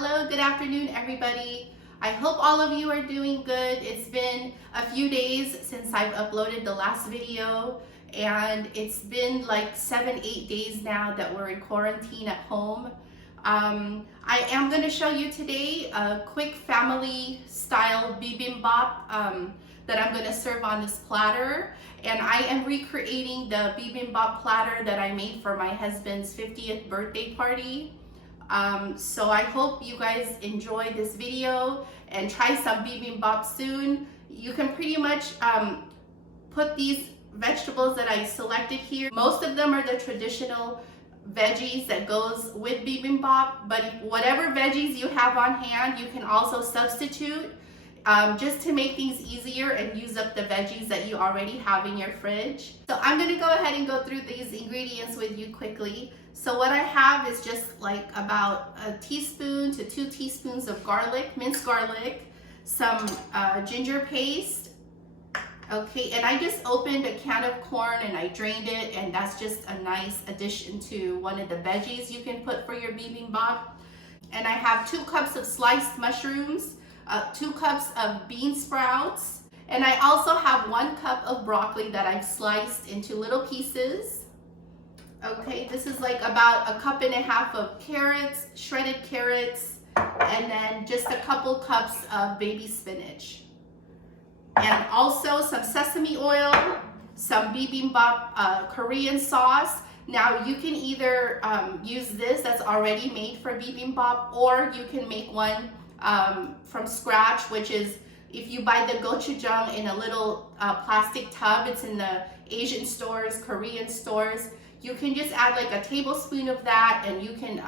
Hello, good afternoon, everybody. I hope all of you are doing good. It's been a few days since I've uploaded the last video, and it's been like 7-8 days now that we're in quarantine at home. I am going to show you today a quick family style bibimbap that I'm going to serve on this platter. And I am recreating the bibimbap platter that I made for my husband's 50th birthday party. So I hope you guys enjoy this video and try some bibimbap soon. You can pretty much put these vegetables that I selected here. Most of them are the traditional veggies that goes with bibimbap, but whatever veggies you have on hand, you can also substitute just to make things easier and use up the veggies that you already have in your fridge. So I'm going to go ahead and go through these ingredients with you quickly. So what I have is just like about 1 teaspoon to 2 teaspoons of garlic, minced garlic, some ginger paste. Okay, and I just opened a can of corn and I drained it, and that's just a nice addition to one of the veggies you can put for your bibimbap. And I have 2 cups of sliced mushrooms, 2 cups of bean sprouts, and I also have 1 cup of broccoli that I've sliced into little pieces. Okay, this is like about 1.5 cups of carrots, shredded carrots, and then just a couple cups of baby spinach. And also some sesame oil, some bibimbap Korean sauce. Now you can either use this that's already made for bibimbap, or you can make one from scratch, which is if you buy the gochujang in a little plastic tub. It's in the Asian stores, Korean stores. You can just add like a tablespoon of that, and you can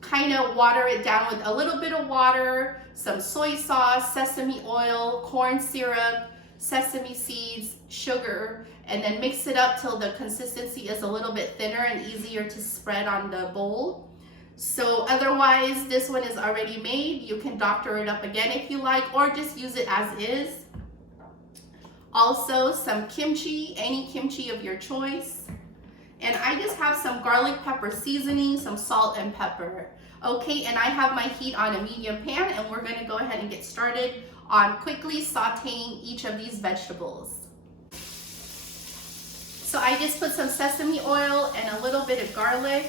kind of water it down with a little bit of water, some soy sauce, sesame oil, corn syrup, sesame seeds, sugar, and then mix it up till the consistency is a little bit thinner and easier to spread on the bowl. So otherwise, this one is already made. You can doctor it up again if you like, or just use it as is. Also some kimchi, any kimchi of your choice. And I just have some garlic pepper seasoning, some salt and pepper. Okay, and I have my heat on a medium pan, and we're gonna go ahead and get started on quickly sauteing each of these vegetables. So I just put some sesame oil and a little bit of garlic,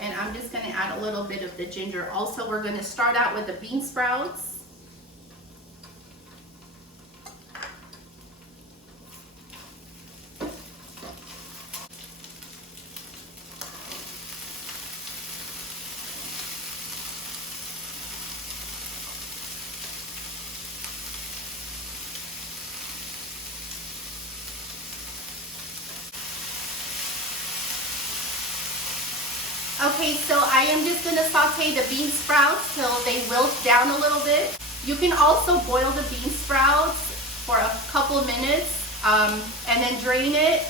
and I'm just gonna add a little bit of the ginger. Also, we're gonna start out with the bean sprouts. Okay, so I am just going to saute the bean sprouts till they wilt down a little bit. You can also boil the bean sprouts for a couple minutes and then drain it,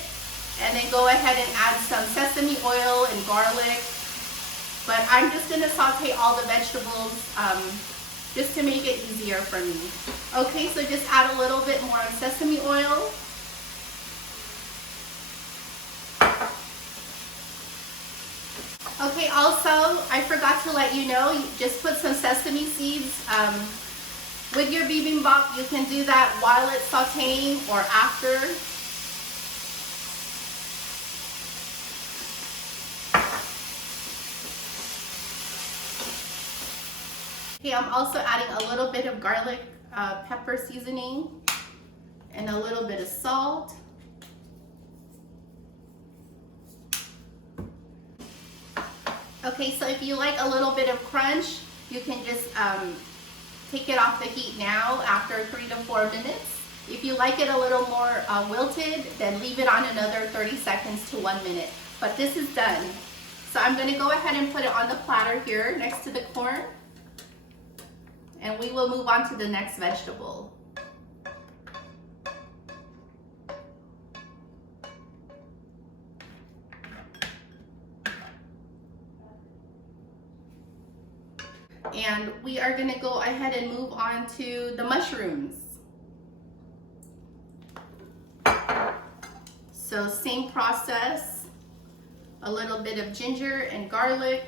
and then go ahead and add some sesame oil and garlic. But I'm just going to saute all the vegetables just to make it easier for me. Okay, so just add a little bit more sesame oil. Okay, also, I forgot to let you know, you just put some sesame seeds with your bibimbap. You can do that while it's sauteing or after. Okay, I'm also adding a little bit of garlic pepper seasoning and a little bit of salt. Okay, so if you like a little bit of crunch, you can just take it off the heat now after 3 to 4 minutes. If you like it a little more wilted, then leave it on another 30 seconds to 1 minute. But this is done. So I'm going to go ahead and put it on the platter here next to the corn. And we will move on to the next vegetable. And we are going to go ahead and move on to the mushrooms. So same process, a little bit of ginger and garlic,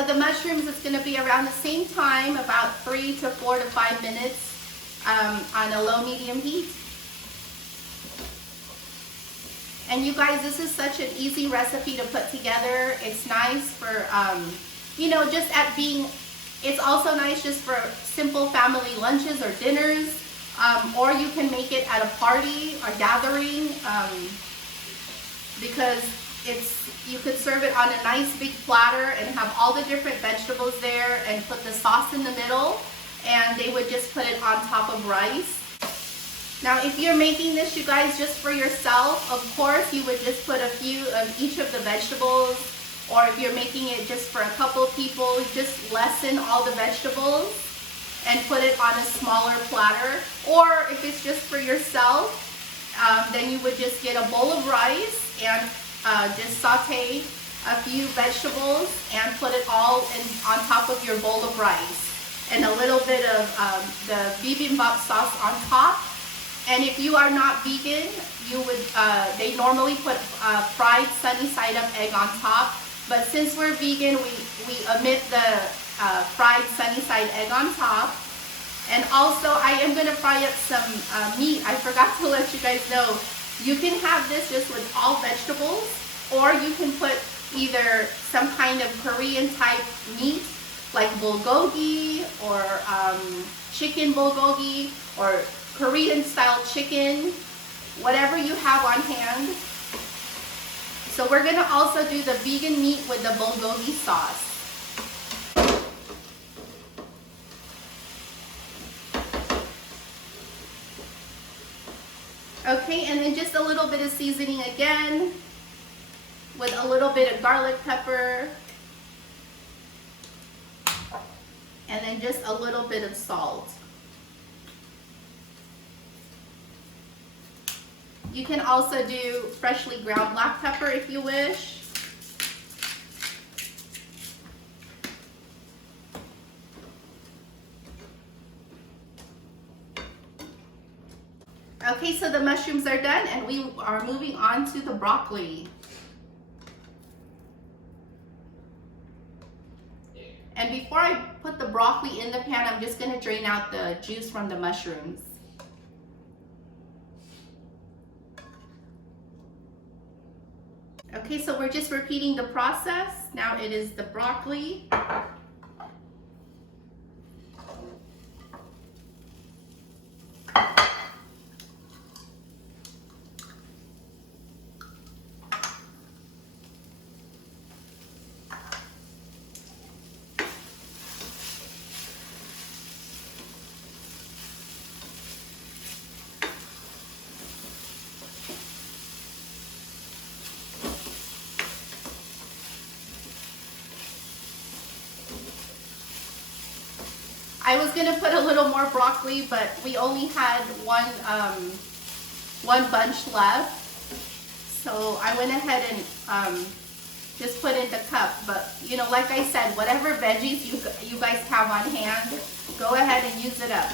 So the mushrooms, it's going to be around the same time, about 3 to 4 to 5 minutes on a low medium heat. And you guys, this is such an easy recipe to put together. It's nice for, you know, just at being, it's also nice just for simple family lunches or dinners, or you can make it at a party or gathering, because you could serve it on a nice big platter and have all the different vegetables there and put the sauce in the middle, and they would just put it on top of rice. Now, if you're making this, you guys, just for yourself, of course, you would just put a few of each of the vegetables, or if you're making it just for a couple people, just lessen all the vegetables and put it on a smaller platter. Or if it's just for yourself, then you would just get a bowl of rice and just saute a few vegetables and put it all on top of your bowl of rice, and a little bit of the bibimbap sauce on top. And if you are not vegan, you would they normally put fried sunny side up egg on top. But since we're vegan, we omit the fried sunny side egg on top. And also, I am gonna fry up some meat. I forgot to let you guys know. You can have this just with all vegetables, or you can put either some kind of Korean type meat, like bulgogi, or chicken bulgogi, or Korean style chicken, whatever you have on hand. So we're gonna also do the vegan meat with the bulgogi sauce. Okay, and then just a little bit of seasoning again, with a little bit of garlic pepper, and then just a little bit of salt. You can also do freshly ground black pepper if you wish. Okay, so the mushrooms are done, and we are moving on to the broccoli. And before I put the broccoli in the pan, I'm just going to drain out the juice from the mushrooms. Okay, so we're just repeating the process. Now it is the broccoli. I was gonna put a little more broccoli, but we only had one bunch left, so I went ahead and just put in the cup. But you know, like I said, whatever veggies you guys have on hand, go ahead and use it up.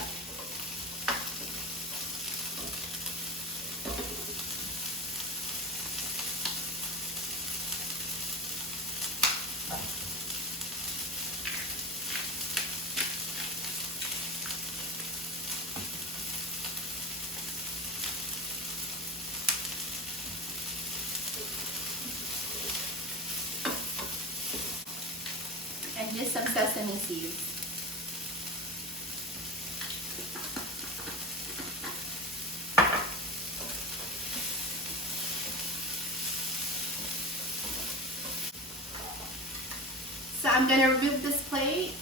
And just some sesame seeds. So I'm going to remove this plate.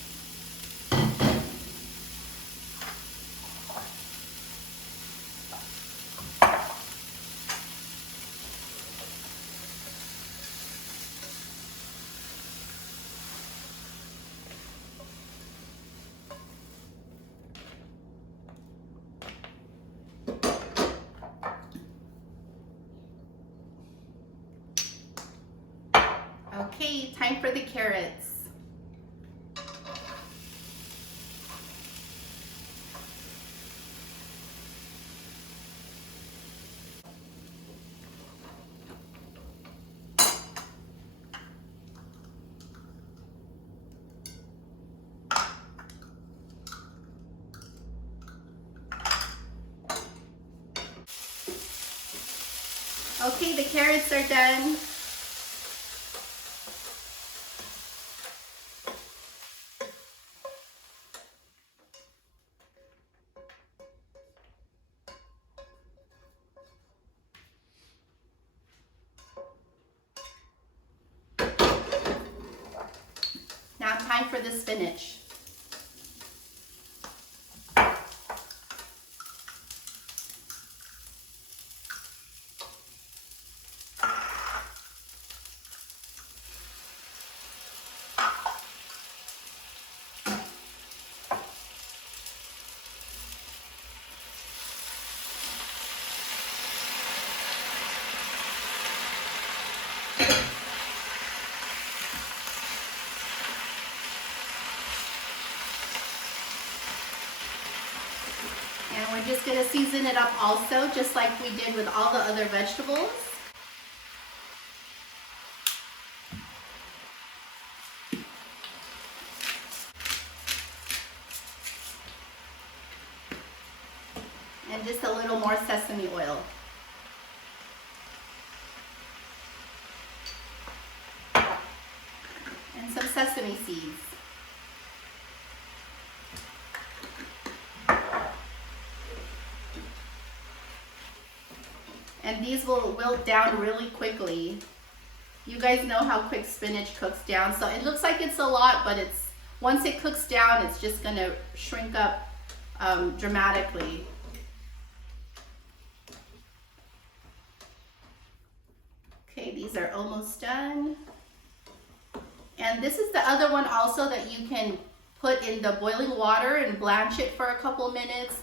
Okay, time for the carrots. Okay, the carrots are done. Now time for the spinach. And we're just gonna season it up also, just like we did with all the other vegetables. And just a little more sesame oil. And some sesame seeds. And these will wilt down really quickly. You guys know how quick spinach cooks down. So it looks like it's a lot, but it's once it cooks down, it's just gonna shrink up dramatically. Okay, these are almost done. And this is the other one also that you can put in the boiling water and blanch it for a couple minutes.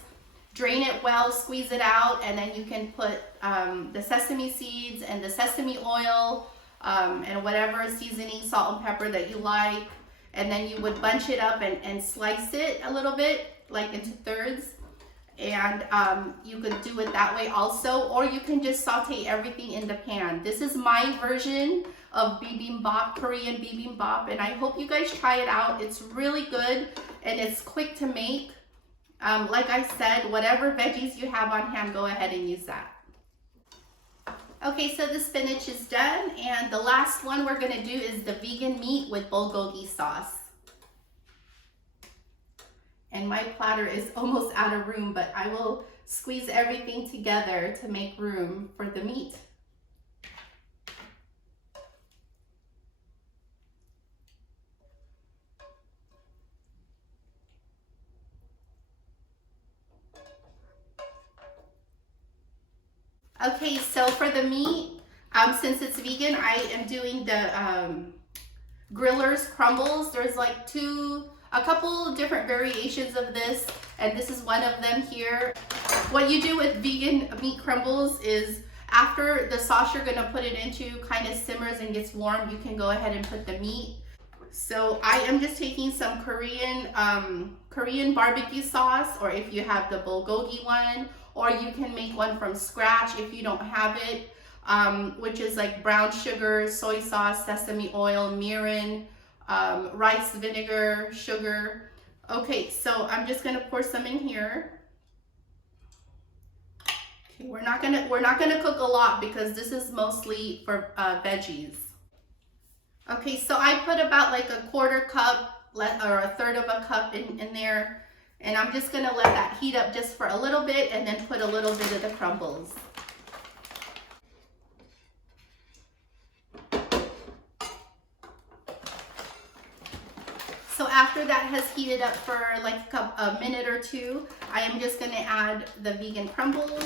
Drain it well, squeeze it out, and then you can put the sesame seeds and the sesame oil and whatever seasoning, salt and pepper that you like. And then you would bunch it up and slice it a little bit, like into thirds. And you could do it that way also, or you can just saute everything in the pan. This is my version of bibimbap, Korean bibimbap, and I hope you guys try it out. It's really good and it's quick to make. Like I said, whatever veggies you have on hand, go ahead and use that. Okay, so the spinach is done, and the last one we're gonna do is the vegan meat with bulgogi sauce. And my platter is almost out of room, but I will squeeze everything together to make room for the meat. Okay, so for the meat, since it's vegan, I am doing the grillers crumbles. There's like a couple different variations of this, and this is one of them here. What you do with vegan meat crumbles is after the sauce you're gonna put it into kind of simmers and gets warm, you can go ahead and put the meat. So I am just taking some Korean barbecue sauce, or if you have the bulgogi one, or you can make one from scratch if you don't have it, which is like brown sugar, soy sauce, sesame oil, mirin, rice vinegar, sugar. Okay, so I'm just gonna pour some in here. Okay, we're not gonna cook a lot because this is mostly for veggies. Okay, so I put about like a quarter cup or a third of a cup in there. And I'm just gonna let that heat up just for a little bit and then put a little bit of the crumbles. So after that has heated up for like a minute or two, I am just gonna add the vegan crumbles.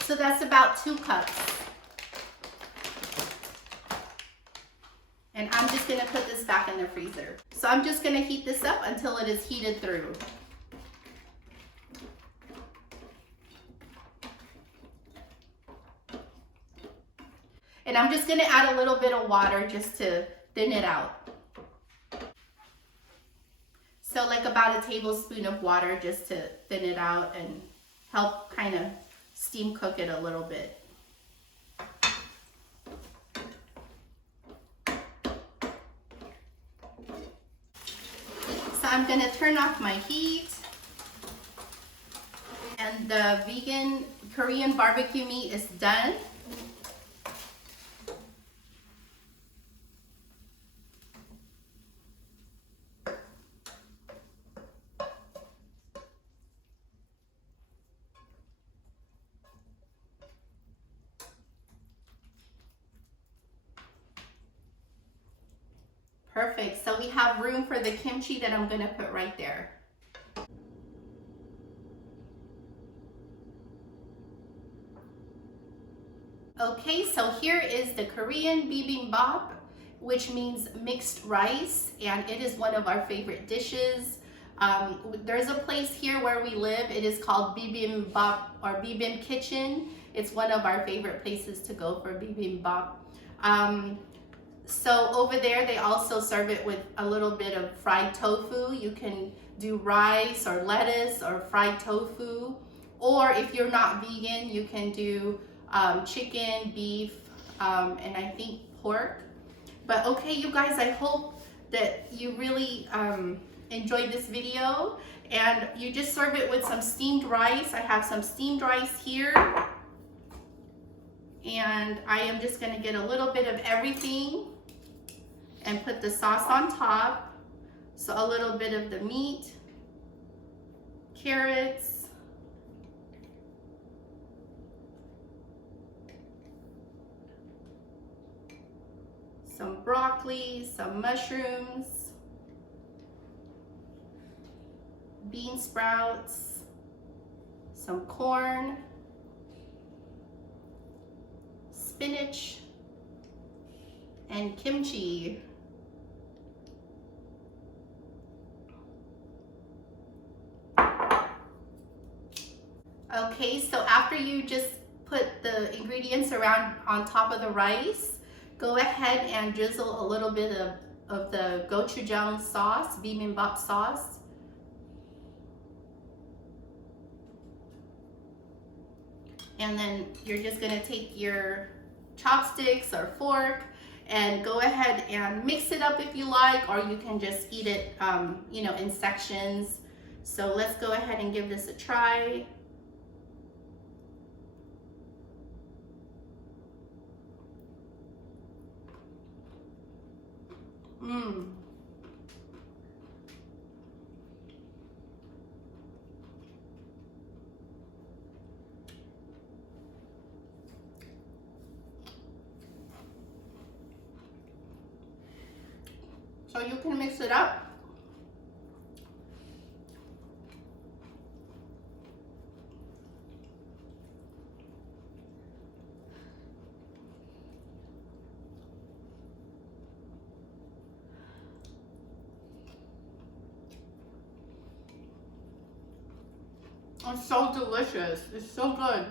So that's about 2 cups. And I'm just gonna put this back in the freezer. So I'm just gonna heat this up until it is heated through. And I'm just gonna add a little bit of water just to thin it out. So like about a tablespoon of water just to thin it out and help kind of steam cook it a little bit. I'm gonna turn off my heat. And the vegan Korean barbecue meat is done. Perfect. So we have room for the kimchi that I'm gonna put right there. Okay, so here is the Korean bibimbap, which means mixed rice, and it is one of our favorite dishes. There's a place here where we live. It is called Bibimbap or Bibim Kitchen. It's one of our favorite places to go for bibimbap. So over there, they also serve it with a little bit of fried tofu. You can do rice or lettuce or fried tofu. Or if you're not vegan, you can do chicken, beef, and I think pork. But okay, you guys, I hope that you really enjoyed this video. And you just serve it with some steamed rice. I have some steamed rice here. And I am just gonna get a little bit of everything and put the sauce on top. So a little bit of the meat, carrots, some broccoli, some mushrooms, bean sprouts, some corn, spinach, and kimchi. Okay, so after you just put the ingredients around on top of the rice, go ahead and drizzle a little bit of the gochujang sauce, bibimbap sauce. And then you're just gonna take your chopsticks or fork and go ahead and mix it up if you like, or you can just eat it, you know, in sections. So let's go ahead and give this a try. So you can mix it up. It's so delicious. It's so good.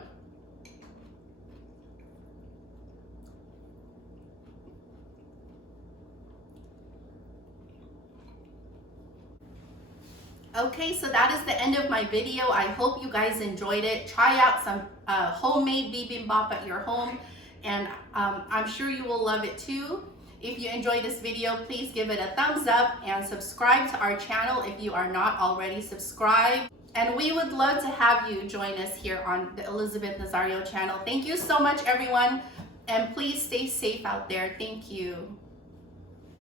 Okay, so that is the end of my video. I hope you guys enjoyed it. Try out some homemade bibimbap at your home, and I'm sure you will love it too. If you enjoyed this video, please give it a thumbs up and subscribe to our channel if you are not already subscribed. And we would love to have you join us here on the Elizabeth Nazario channel. Thank you so much, everyone, and please stay safe out there. Thank you.